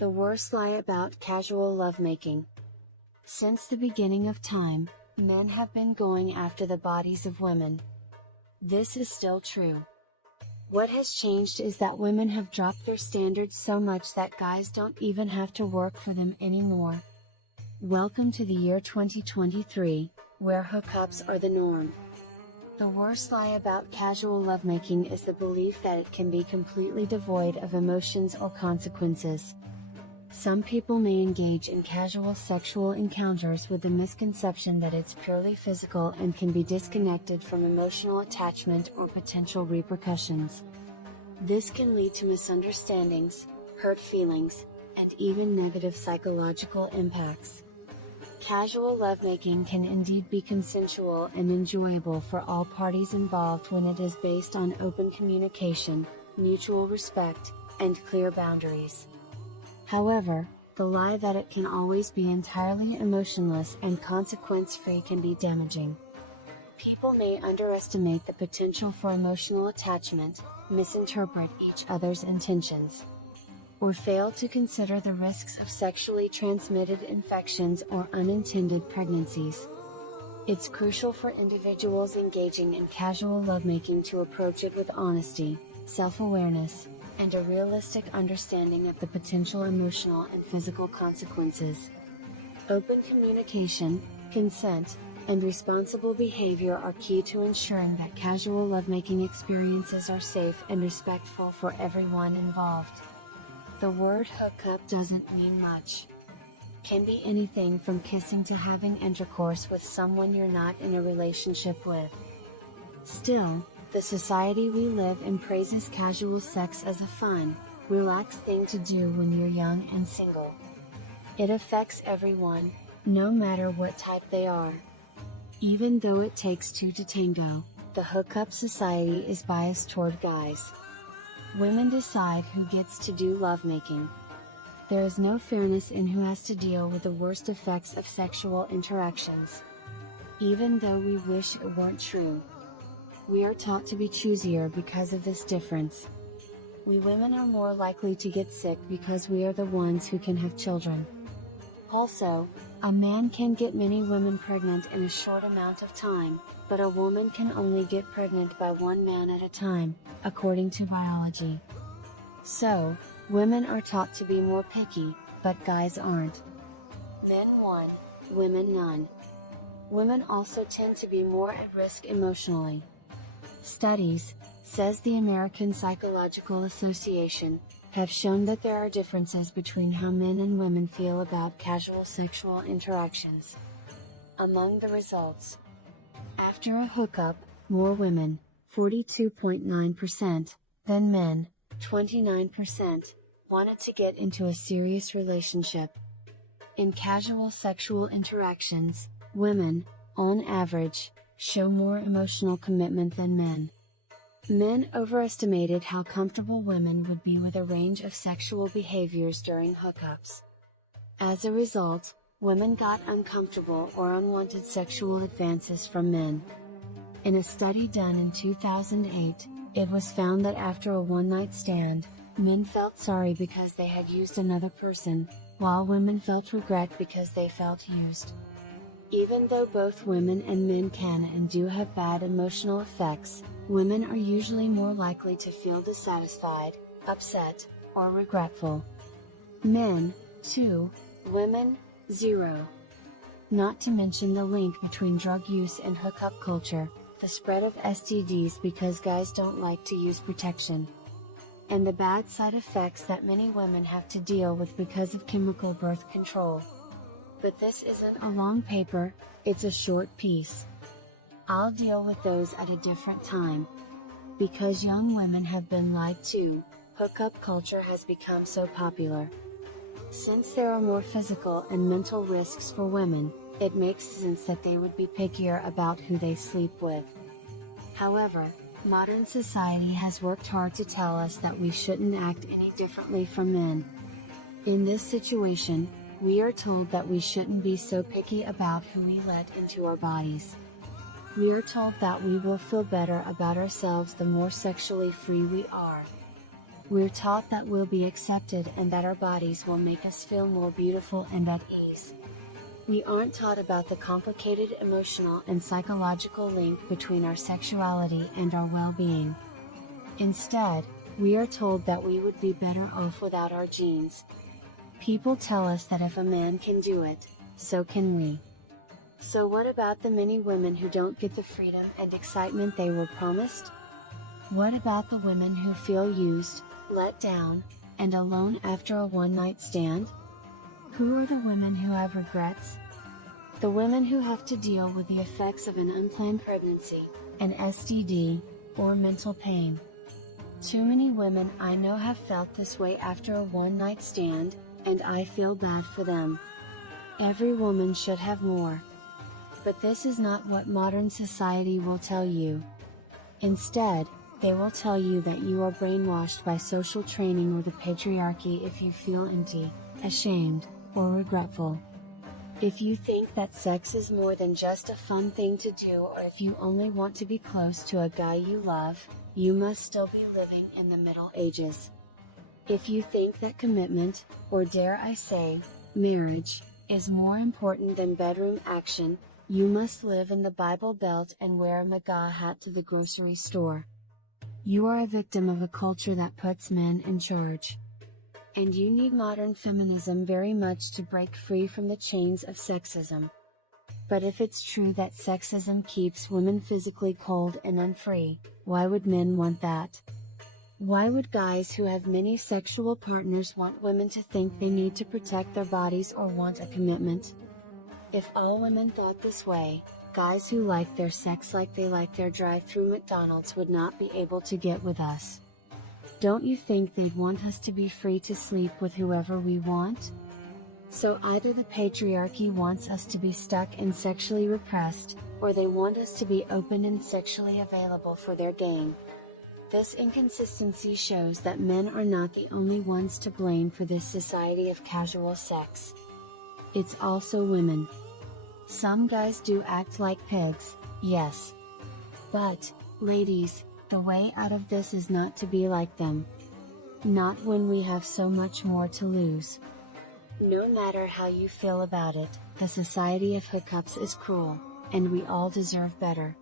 The worst lie about casual lovemaking. Since the beginning of time, men have been going after the bodies of women. This is still true. What has changed is that women have dropped their standards so much that guys don't even have to work for them anymore. Welcome to the year 2023, where hookups are the norm. The worst lie about casual lovemaking is the belief that it can be completely devoid of emotions or consequences. Some people may engage in casual sexual encounters with the misconception that it's purely physical and can be disconnected from emotional attachment or potential repercussions. This can lead to misunderstandings, hurt feelings, and even negative psychological impacts. Casual lovemaking can indeed be consensual and enjoyable for all parties involved when it is based on open communication, mutual respect, and clear boundaries. However, the lie that it can always be entirely emotionless and consequence-free can be damaging. People may underestimate the potential for emotional attachment, misinterpret each other's intentions, or fail to consider the risks of sexually transmitted infections or unintended pregnancies. It's crucial for individuals engaging in casual lovemaking to approach it with honesty, self-awareness, and a realistic understanding of the potential emotional and physical consequences. Open communication, consent, and responsible behavior are key to ensuring that casual lovemaking experiences are safe and respectful for everyone involved. The word hookup doesn't mean much. Can be anything from kissing to having intercourse with someone you're not in a relationship with. Still, the society we live in praises casual sex as a fun, relaxed thing to do when you're young and single. It affects everyone, no matter what type they are. Even though it takes two to tango, the hookup society is biased toward guys. Women decide who gets to do lovemaking. There is no fairness in who has to deal with the worst effects of sexual interactions. Even though we wish it weren't true. We are taught to be choosier because of this difference. We women are more likely to get sick because we are the ones who can have children. Also, a man can get many women pregnant in a short amount of time, but a woman can only get pregnant by one man at a time, according to biology. So, women are taught to be more picky, but guys aren't. Men one, women none. Women also tend to be more at risk emotionally. Studies, says the American Psychological Association, have shown that there are differences between how men and women feel about casual sexual interactions. Among the results, after a hookup, more women, 42.9%, than men, 29%, wanted to get into a serious relationship. In casual sexual interactions, women, on average, show more emotional commitment than men. Men overestimated how comfortable women would be with a range of sexual behaviors during hookups. As a result, women got uncomfortable or unwanted sexual advances from men. In a study done in 2008, it was found that after a one-night stand, men felt sorry because they had used another person, while women felt regret because they felt used. Even though both women and men can and do have bad emotional effects, women are usually more likely to feel dissatisfied, upset, or regretful. Men, 2, women, 0. Not to mention the link between drug use and hookup culture, the spread of STDs because guys don't like to use protection, and the bad side effects that many women have to deal with because of chemical birth control. But this isn't a long paper, it's a short piece. I'll deal with those at a different time. Because young women have been lied to, hookup culture has become so popular. Since there are more physical and mental risks for women, it makes sense that they would be pickier about who they sleep with. However, modern society has worked hard to tell us that we shouldn't act any differently from men. In this situation, we are told that we shouldn't be so picky about who we let into our bodies. We are told that we will feel better about ourselves the more sexually free we are. We're taught that we'll be accepted and that our bodies will make us feel more beautiful and at ease. We aren't taught about the complicated emotional and psychological link between our sexuality and our well-being. Instead, we are told that we would be better off without our genes. People tell us that if a man can do it, so can we. So what about the many women who don't get the freedom and excitement they were promised? What about the women who feel used, let down, and alone after a one-night stand? Who are the women who have regrets? The women who have to deal with the effects of an unplanned pregnancy, an STD, or mental pain. Too many women I know have felt this way after a one-night stand, and I feel bad for them. Every woman should have more. But this is not what modern society will tell you. Instead, they will tell you that you are brainwashed by social training or the patriarchy if you feel empty, ashamed, or regretful. If you think that sex is more than just a fun thing to do, or if you only want to be close to a guy you love, you must still be living in the Middle Ages. If you think that commitment, or dare I say, marriage, is more important than bedroom action, you must live in the Bible Belt and wear a MAGA hat to the grocery store. You are a victim of a culture that puts men in charge. And you need modern feminism very much to break free from the chains of sexism. But if it's true that sexism keeps women physically cold and unfree, why would men want that? Why would guys who have many sexual partners want women to think they need to protect their bodies or want a commitment? If all women thought this way, guys who like their sex like they like their drive-through McDonald's would not be able to get with us. Don't you think they'd want us to be free to sleep with whoever we want? So either the patriarchy wants us to be stuck and sexually repressed, or they want us to be open and sexually available for their gain. This inconsistency shows that men are not the only ones to blame for this society of casual sex. It's also women. Some guys do act like pigs, yes. But, ladies, the way out of this is not to be like them. Not when we have so much more to lose. No matter how you feel about it, the society of hookups is cruel, and we all deserve better.